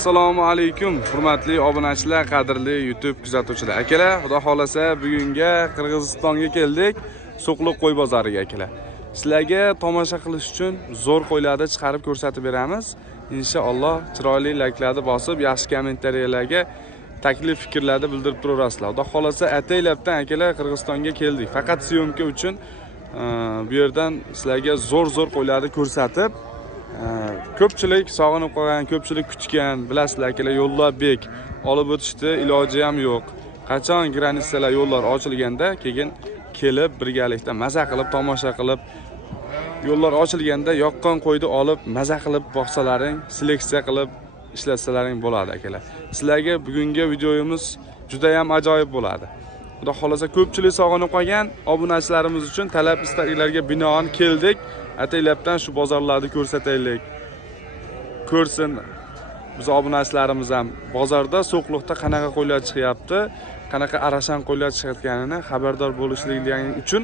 Assalomu alaykum, hurmatli obunachilar, qadrli YouTube kuzatuvchilar. Akalar, xudo xolasa bugunga Qirg'izistonga keldik, So'qliq qo'y bozoriga akalar. Sizlarga tomosha qilish uchun zo'r qo'ylarni chiqarib ko'rsatib beramiz. Inshaalloh chiroyli layklarni bosib, yaxshi kommentariyalarga taklif fikrlarni bildirib turasizlar. Xudo xolasa ataylabdan akalar Qirg'izistonga keldik. Faqat syomka uchun bu yerdan sizlarga zo'r qo'ylarni ko'rsatib, ko'pchilik sog'inib qolgan, ko'pchilik kutgan, bilasizlar akalar, yo'llar bek, olib o'tishdi, iloji ham yo'q. Qachon granitsalar, yo'llar ochilganda, keyin kelib birgalikda maza qilib, tomosha qilib, yo'llar ochilganda yoqqan qo'yni olib maza qilib boqsalaring, seleksiya qilib ishlatsalaring bo'ladi akalar. Sizlarga bugungi videomiz juda ham ajoyib bo'ladi. Xudo xolasa ko'pchilik sog'inib qolgan obunachilarimiz uchun talab istaklarga binoan keldik. Ataylabdan shu bozorlarni ko'rsataylik. Ko'rsin biz obunachilarimiz ham bozorda, So'qliqda qanaqa qo'ylar chiqyapti, qanaqa arashan qo'ylar chiqayotganini xabardor bo'lishliklari uchun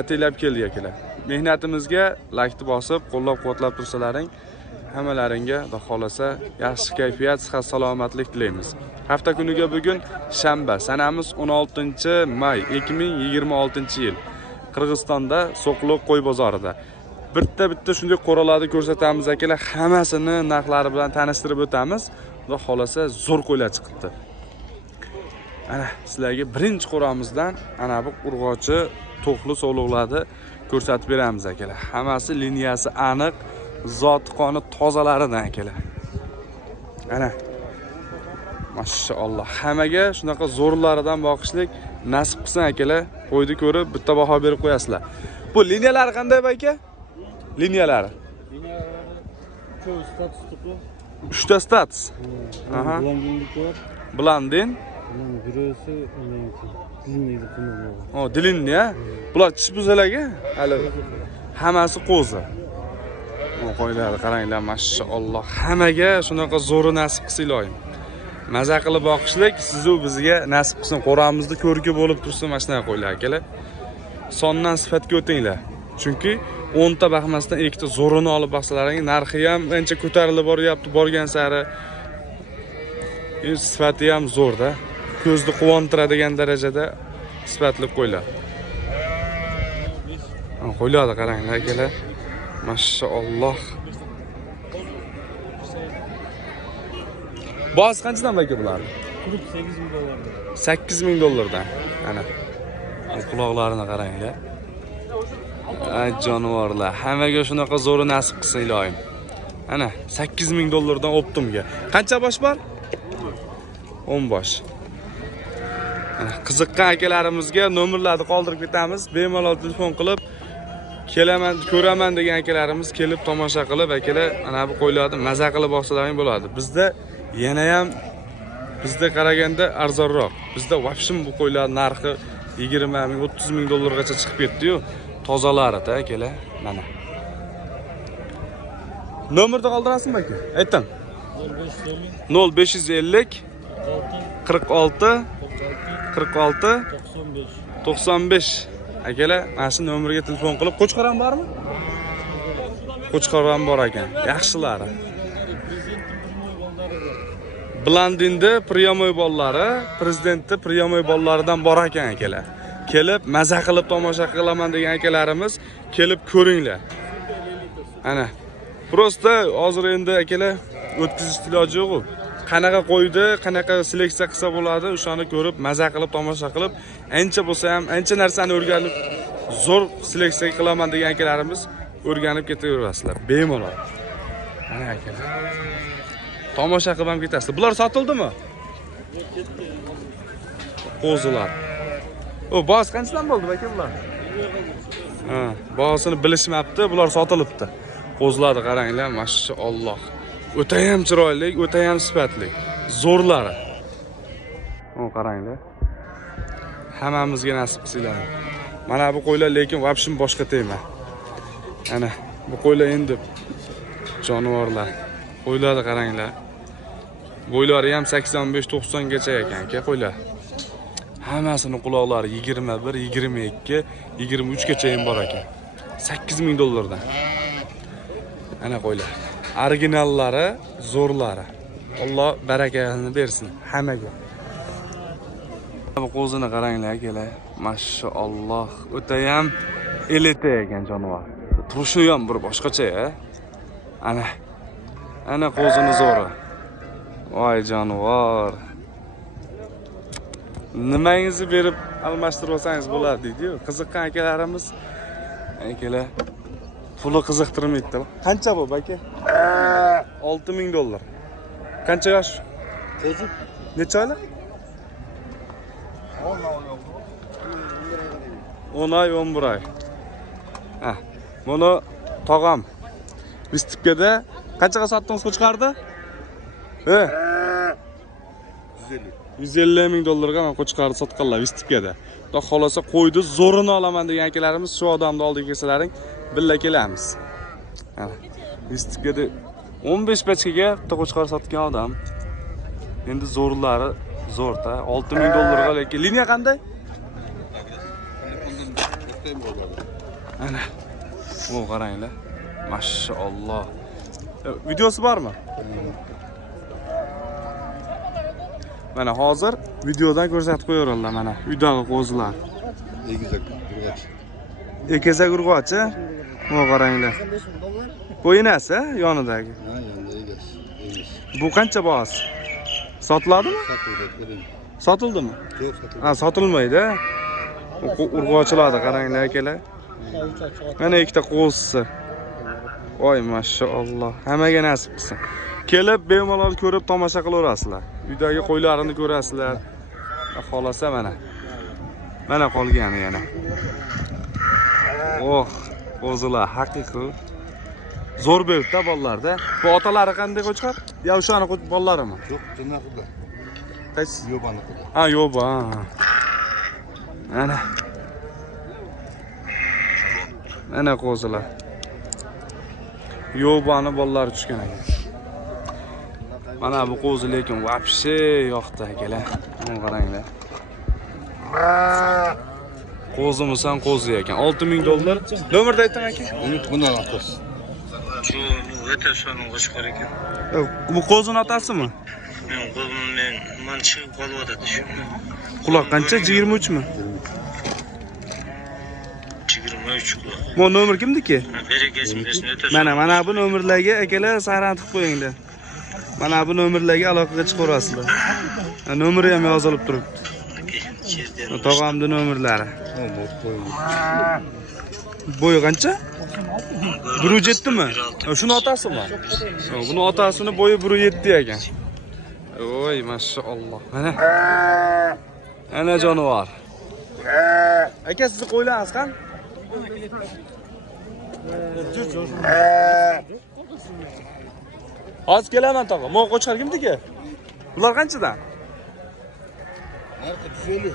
ataylab keldik akalar. Mehnatimizga laykni bosib, qo'llab-quvvatlab tursalaring, hammalaringga xudo xolasa yaxshi kayfiyat, sihat, salomatlik tilaymiz. Hafta kuniga bugun shanba, sanamiz 16-may 2026-yil. Qirg'izistonda So'qliq qo'y bozorida bitta shunday qo'ralarni ko'rsatamiz akalar, hammasini narxlari bilan tanishtirib o'tamiz. Xudo xolasa zo'r qo'ylar chiqibdi. Ana sizlarga birinchi qo'ramizdan ana bu urg'ochi to'qli so'liqlarni ko'rsatib beramiz akalar. Hammasi liniyasi aniq, zoti qoni tozalaridan akalar. Ana Mashalloh, hammaga shunaqa zo'rlaridan boqishlik nasib qilsin akalar. Qo'yni ko'rib bitta baho berib qo'yasizlar. Bu liniyalari qanday aka? Liniyalari. Uchta status. Aha. Blandin. O, dilinni ya. Bular tish buzalarga hali hammasi qo'zi. Bu qo'ylarni qaranglar, mashalloh. Hammaga shunaqa zo'ri nasib qilsin iloyim. Maza qilib boqishlik siz u bizga nasib qilsin. Qo'ramizni ko'rki bo'lib tursin mana shunaqa qo'ylar akalar. Sondan sifatga o'tinglar. Chunki 10 ta baxmasdan 2 ta zo'rini olib baqsalaring, narxi ham ancha ko'tarilib boryapti, borgan sari. Sifati ham zo'rda. Ko'zni quvontiradigan darajada sifatli qo'ylar. Qo'ylarni qaranglar akalar. Mashalloh. Boz qanchadan aka bular? 8.000 dollardan. 8.000 dollardan. Ana. Quloqlarini qaranglar. Ay jonivorlar, hammaga shunaqa zo'ri nasib qilsin iloyim. Ana 8.000 dollardan optimga. Qancha bosh bor? 10 bosh. Qiziqqan akalarimizga nomerlarni qoldirib ketamiz. Bemalol telefon qilib kelaman, ko'raman degan akalarimiz kelib tomosha qilib akalar, ana bu qo'ylarni maza qilib boqsalaring bo'ladi. Bizda yana ham bizda qaraganda arzonroq. Bizda vobshim bu qo'ylar narxi 20 ming, 30 ming dollargacha chiqib ketdi-yu. Tozalarida akalar, mana. Nomerni qoldirasizmi aka? Ayting. 0550 46 95. Akalar, mana shu nomerga telefon qilib, Qo'chqor ham bormi? Qo'chqor ham bor ekan. Yaxshilari. Blandinda pryamoy bollari, prezidentni pryamoy bollaridan bor ekan akalar. Kelib maza qilib tomosha qilaman degan akalarimiz kelib ko'ringlar. Ana. Prosta hozir endi akalar o'tkazish iloji yo'q. Qanaqa qo'ydi, qanaqa seleksiya qilsa bo'ladi, o'shani ko'rib maza qilib tomosha qilib, ancha bo'lsa ham ancha narsani o'rganib, zo'r seleksiya qilaman degan akalarimiz o'rganib ketaverasizlar. Bemalol. Ana akalar. Tomosha qilib ham ketasizlar. Bular sotildimi? Qo'zilar. O, boz qanchadan bo'ldi aka bular? Ha, bozini bilishmabdi, bular sotilibdi. Qo'zlarni qaranglar, mashalloh. O'ta ham chiroyli, o'ta ham sifatli. Zo'rlari. O, qaranglar. Hammamizga nasib qilsin. Mana bu qo'ylar lekin vobshim boshqa tema. Ana, bu qo'ylar endi jonivorlar. Qo'ylarni qaranglar. Bo'ylari ham 85-90 gacha ekan, aka qo'ylar. Hammasini quloqlari 21, 22, 23 gacha ham bor ekan. 8.000 dollardan. Ana qo'ylar. Originallari, zo'rlari. Alloh barakasini bersin hammaga. Bu qo'zini qaranglar akalar. Mashalloh. O'ta ham elita ekan jonivor. Turishi ham bir boshqacha-ya. Ana qo'zini zo'ri. Voy jonivor. Nimangizni berib almashtirib olsangiz bo'ladi deydi-yu. Qiziqqan akalarimiz akalar puli qiziqtirmaydi. Qancha bu aka? $6000. Qancha yosh? Qo'zi Necha oylik? 10 oy, 11 oy. Buni tog'am Vistipkada qanchaga sotdingiz qo'chqardi? 150 ming dollarga men qo'chqarni sotganlar Vistipkada. Xudo xolasa qo'ydi zo'rini olaman degan akalarimiz shu odamni oldiga kelsalaring billa kelamiz. Vistipkada 15 pachkaga bitta qo'chqar sotgan odam. Endi zo'rlari zo'rda $6000 lekin liniya qanday? Ana. Bu qaranglar. Mashalloh. Videosi bormi? Mana hozir videodan ko'rsatib qo'yaverlar mana uydagi qo'zilar. Egizak urg'ochi. Bu qaranglar. Bo'yinasi yonidagi. Bu qancha bahos? Sotiladimi? Sotildimi? Yo'q, sotildi. Ha, sotilmaydi. Urg'ochilarni qaranglar akalar. Mana ikkita qo'zisi. Voy mashalloh. Hammaga nasib qilsin. Kelib bemalol ko'rib tomosha qilaverasizlar. Uydagi qo'ylarini ko'rasizlar. Xolasa mana. Mana qolgani yana. Oh, qo'zilar haqiqiy. Zo'r beribdi bolalarda. Bu otalari qanday qo'chqar? Yo, o'shani bolalarimi? Yo'q, jannaqida. Qaysi? Yo'banaqida. Ha, yo'ba. Ana qo'zilar. Yo'bani bolalari tushgan ekan. Mana bu qo'zi lekin vapshe yoqdi akalar. Buni qaranglar. Qo'zimisan qo'zi ekan. $6000. Nomerni ayting aka. Bundan otasi. Shu o'ta soni qo'shqar ekan. Bu qo'zini otasimi? Men qo'limdan man chiqib qolyapti shu. Quloq qancha? 23 mi? 23 quloq. Bu nomer kimniki? Berekasini bersin o'ta. Mana bu nomerlarga akalar sarantib qo'yinglar. Mana bu nomerlarga aloqaga chiqaverasizlar. Nomeri ham yozilib turibdi. Tog'amning nomerlari. Bo'yi qancha? 107 mi? Shuni otasimi? Buni otasini bo'yi 107 ekan. Voy mashalloh. Ana jonivor. Aka sizni qo'ylaringiz qani? Hozir kelaman tog'a. Men qo'chqar kimniki? Bular qanchadan? Narxi 150.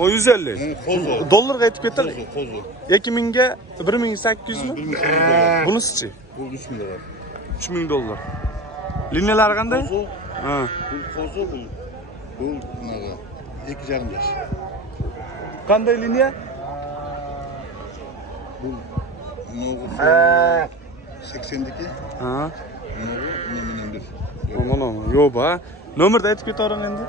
O 150. Qo'zi. Dollarga aytib ketdi. Qo'zi. 2000 ga 1800 mi? Bunisi-chi? Bu $3000. $3000. Liniyalari qanday? Qo'zi. Ha. Bu qo'zi bu. Bu naga 2,5 yosh. Qanday liniya? Bu 80'deki. Ha. Bunu Mana yo'ba. Nomerni aytib ketavering endi.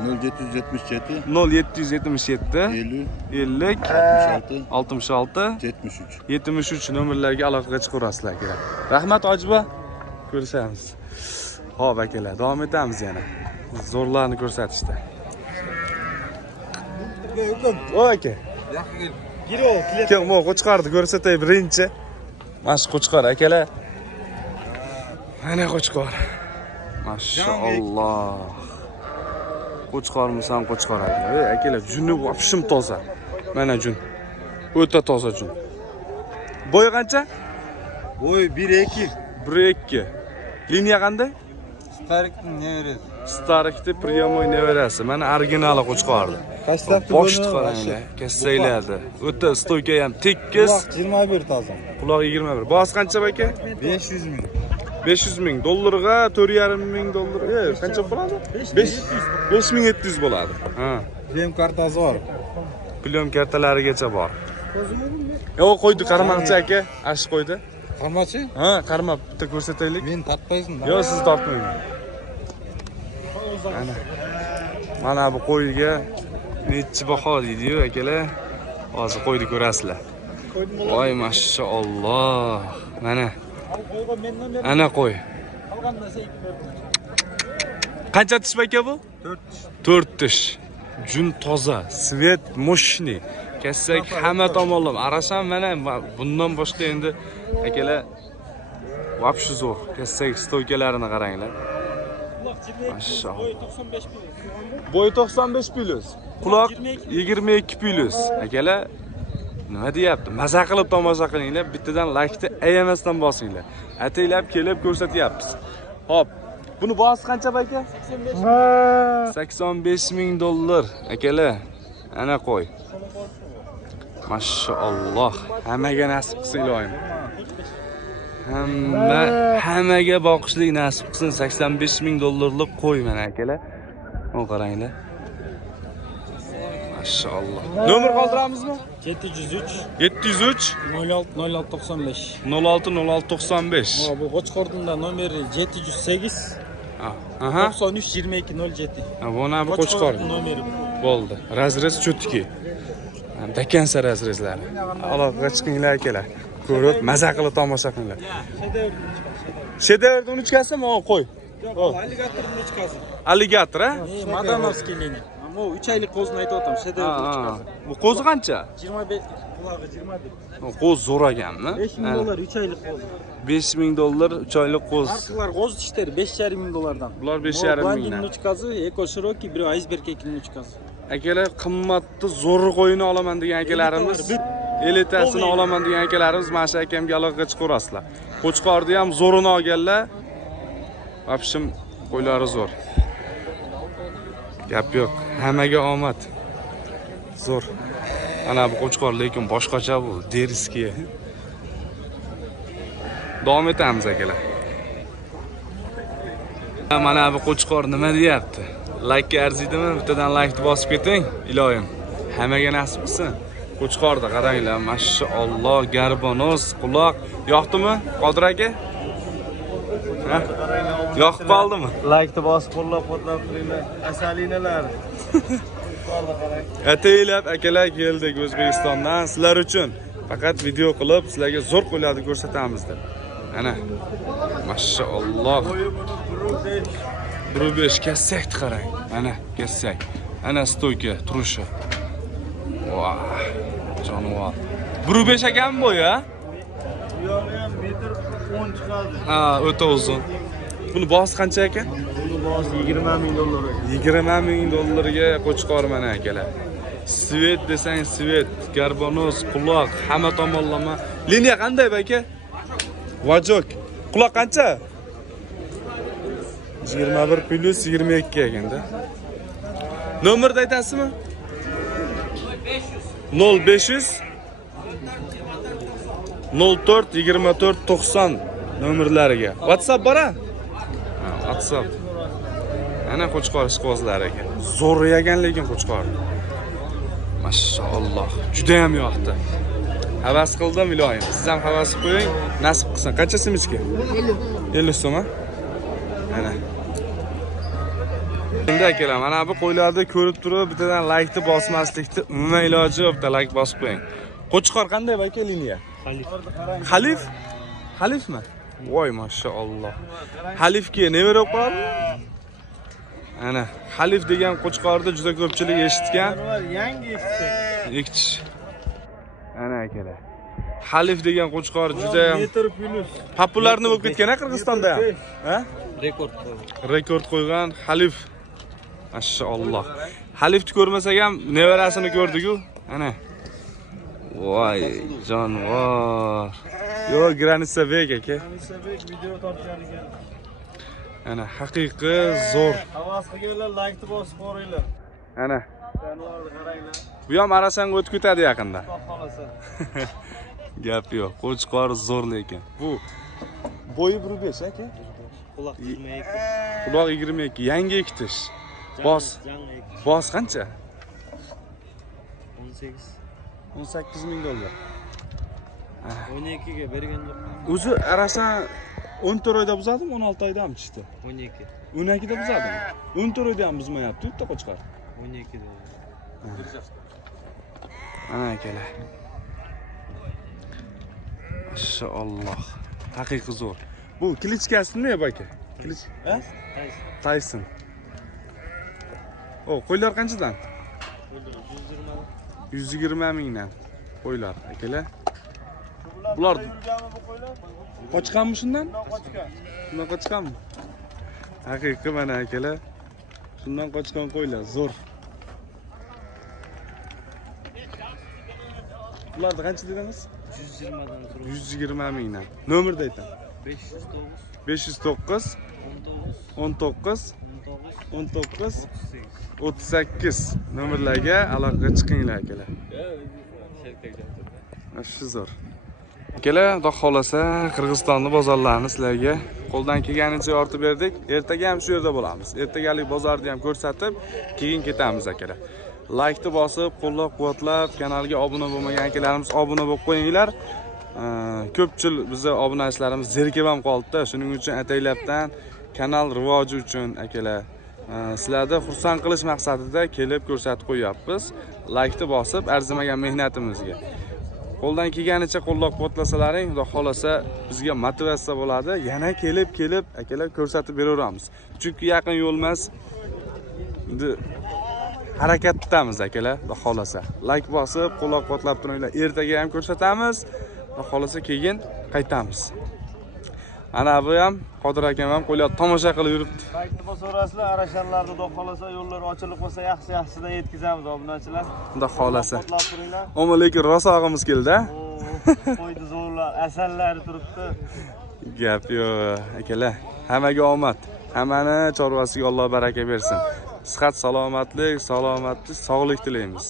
0777 0777 50 50 66 66 73. 73 nomerlarga aloqaga chiqaverasizlar akalar. Rahmat Hojiba. Ko'rishamiz. Xo'p akalar, davom etamiz yana. Zo'rlarni ko'rsatishda. Voy aka. Kim mo qo'chqarni ko'rsatay birinchi. Mana qo'chqar akalar. Mana qo'chqar. Mashalloh. Qo'chqarmisan qo'chqar aka. Ey akalar, juni vapshim toza. Mana jun. O'ta toza jun. Bo'yi qancha? Boy 1-2. 1-2. Liniya qanday? Starikning nevarasi. Starikni pryamoy nevarasi. Mana originali qo'chqardi. Qashtabdi Boshni qaranglar, kassayladi. O'ta stoyka ham tekis. 21 tozam. Quloq 21. Bos qancha aka? 500 ming. 500 ming dollarga $4,500. Qancha bo'ladi? 5700 bo'ladi. Ha. Prem kartasi bor. Plyom kartalarigacha bor. Yo'q, qo'ydi qarmoqchi aka. Ash qo'ydi. Qarmachi? Ha, qarmab bitta ko'rsataylik. Men tortmaysan. Yo'q, siz tortmang. Mana bu qo'yga nechi baho deydi-yu akalar. Hozir qo'yni ko'rasizlar. Voy mashalloh. Mana. Ana qo'y. Qancha tish aka bu? 4 tish. Jun toza, svet moshni. Kassak hamma tomonlama. Arasham mana bundan boshqa endi akalar vobshe zo'r. Kassak stoykalarini qaranglar. Maşallah. Boy 95 plus. Quloq 22 plus. Akalar, nima deyapti? Maza qilib tomosha qilinglar, bittadan laykni ayamasdan bosinglar. Ataylab kelib ko'rsatyapmiz. Hop. Buni bahosi qancha aka? 85 ming dollar. Akalar, ana qo'y. Maşallah. Hammaga nasib qilsin ilohim. Hammaga boqishlik nasib qilsin. 85 ming dollarlik qo'y mana akalar. Mana qaranglar. Maşallah. Nomer qoldiramizmi? 703 703 06 06 95. 06 06 95. Bu Qo'chqorda nomeri 708 Aha. 93 22 07. Buna bu Qo'chqor nomeri bo'ldi. Razrez cho'tki. Dakansa razrezlari. Aloqaga chiqinglar akalar. Ko'rib, maza qilib tomosha qilinglar. Shedevr unuchkasimi? Qo'y. Alligatorning unuchkasi. Alligator, ha? Madanovskiy liniya. Bu 3 oylik qo'zni aytayotdim, shedevr unuchkasi. Bu qo'zi qancha? 25 qulog'i 21. Qo'z zo'r ekanmi? 5000 dollar 3 oylik qo'z. 5000 dollar 3 oylik qo'z. Farqlar qo'z tishlari 5,5 ming dollardan. Bular 5,5 mingdan. mingdan. Unuchkasi Eko Shiroki, bir iceberg ekin unuchkasi. Akalar, qimmatni zo'r qo'yini olaman degan akalarimiz, elitasini olaman degan akalarimiz mana shu akamga aloqaga chiqarasizlar. Qo'chqorni ham zo'rini olganlar. Vobshim qo'ylari zo'r. Gap yo'q. Hammaga omad. Zo'r. Ana bu Qo'chqor lekin boshqacha bu, deriski. Davom etamiz akalar. Mana bu Qo'chqor nima deyapti? Like arziydimi? Bittadan like bosib keting, ilohim. Hammaga nasib qilsin. Qo'chqorda qaranglar, mashalloh, garbonoz, quloq. Yoqdimi? Qodir aka? Ha? Yoqib qoldimi? Like'ni bosib qo'llab-quvvatlab turinglar. Asalinalar. Ataylab akalar keldik O'zbekistondan sizlar uchun. Faqat video qilib sizlarga zo'r qo'ylarni ko'rsatamiz deb. Ana. Mashalloh. 1.5 kassak qarang. Ana, kassak. Ana stoyka turishi. Voh. Jonivor. 1.5 ekan bu ya? Yo'q, ham metr 10 chiqadi. Ha, o'ta uzun. Buni bahosi qancha ekan? Buni bahosi 20 ming dollar. 20 ming dollarga Qo'chqor mana akalar. Svet desang svet, garbonoz, quloq, hamma tomonlama. Liniya qanday aka? Vajok. Quloq qancha? 21 plus 22 ekanda. Nomerni aytasizmi? 0500 04 24 90 nomerlariga. WhatsApp bor-a? WhatsApp. Ana Qo'chqor ishqibozlari ekan. Zo'r yegan lekin Qo'chqor. Mashalloh, juda ham yoqdi. Havas qildim ilohim. Siz ham havas qo'ying, nasib qilsin. Qancha simichka? 50 so'm. Ana. Endi akalar, mana bu qo'ylarni ko'rib turib, bittadan like-ni bosmaslikni umuman iloji yo'q, bitta like bosib qo'ying. Qo'chqor qanday aka liniya? Xalif? Xalifmi? Voy mashalloh. Xalifga nima berib qo'yadi? Ana, Xalif degan Qo'chqorni juda ko'pchilik eshitgan. Yangi eshitdik. Ikkich. Ana akalar. Xalif degan Qo'chqor juda ham metr plus. populyarni bo'lib ketgan Qirg'izistonda ham. Ha? Rekord. Rekord qo'ygan Xalif. Mashalloh. Xalifni ko'rmasak ham nevarasini ko'rdik-ku. Ana. Voy, jonivor. Yo, Granitsa bek aka. Granitsa bek video tortgan ekan. Ana haqiqiy zo'r. Havas qilganlar like-ni bosib qo'yinglar. Ana. Jonivorni qaranglar. Bu ham Arasanga o'tib ketadi yaqinda. Xohlasa. Gap yo'q. Qo'chqor zo'r lekin. Bu bo'yi 1.5 aka. Quloq 22. Quloq 22. Yangi ekitish. Bos. Bos qancha? 18 ming dollar. 12 ga berganlar. O'zi Arasan 14 oyda buzadimi, 16 oyda ham chiqdi? 12. 12'da buzadimi? 14'da ham buzmayapti, bitta qo'chqar. 12'da. Ana akalar. Mashalloh. Haqiqiy zo'r. Bu Klichkasimi yo'q aka? Klich, ha? Tyson. O, qo'ylar qanchadan? 120 mingdan. Qo'ylar akalar. Bular qochqanmi shundan? Shundan qochqanmi? Haqiqiy mana akalar. Shundan qochgan qo'ylar zo'r. Bularni qancha dedingiz? 120 dan turib. 120 mingdan. Nomerni ayting. 509 509 19 19 38 nomerlarga aloqaga chiqinglar akalar. Shu zo'r. Akalar, xudo xolasa Qirg'izistonning bozorlarini sizlarga qo'ldan kelganicha yoritib berdik. Ertaga ham shu yerda bo'lamiz. Ertagalik bozorni ham ko'rsatib, keyin ketamiz akalar. Like'ni bosib, qo'llab-quvvatlab, kanalga obuna bo'lmagan akalarimiz obuna bo'lib qo'yinglar. Ko'pchilik bizning obunachilarimiz zerikib ham qoldi-da. Shuning uchun ataylabdan kanal rivoji uchun akalar sizlarni xursand qilish maqsadida kelib ko'rsatib qo'yapmiz. Like'ni bosib, arzimagan mehnatimizga. Qo'ldan kelganicha qo'llab-quvvatlasalaring, xudo xolasa bizga motivatsiya bo'ladi. Yana kelib akalar ko'rsatib beraveramiz. Chunki yaqin yo'l emas. Endi harakatdamiz akalar, xudo xolasa. Like bosib, qo'llab-quvvatlab turinglar. Ertaga ham ko'rsatamiz. Xudo xolasa keyin qaytamiz. Ana bu ham Qodir akam ham qo'ylar tomosha qilib yuribdi. Like'ni bosaverasizlar, arashanlarni xudo xolasa yo'llar ochilib qolsa yaxshi-yaxshidan yetkazamiz obunachilar. Xudo xolasa. Qo'llab turinglar. Ammo lekin rosog'imiz keldi. Qo'ydi zo'rlar, asallari turibdi. Gap yo'q, akalar. Hammaga omad. Hammani chorvasiga Alloh baraka bersin. Sihat, salomatlik, sog'lik tilaymiz.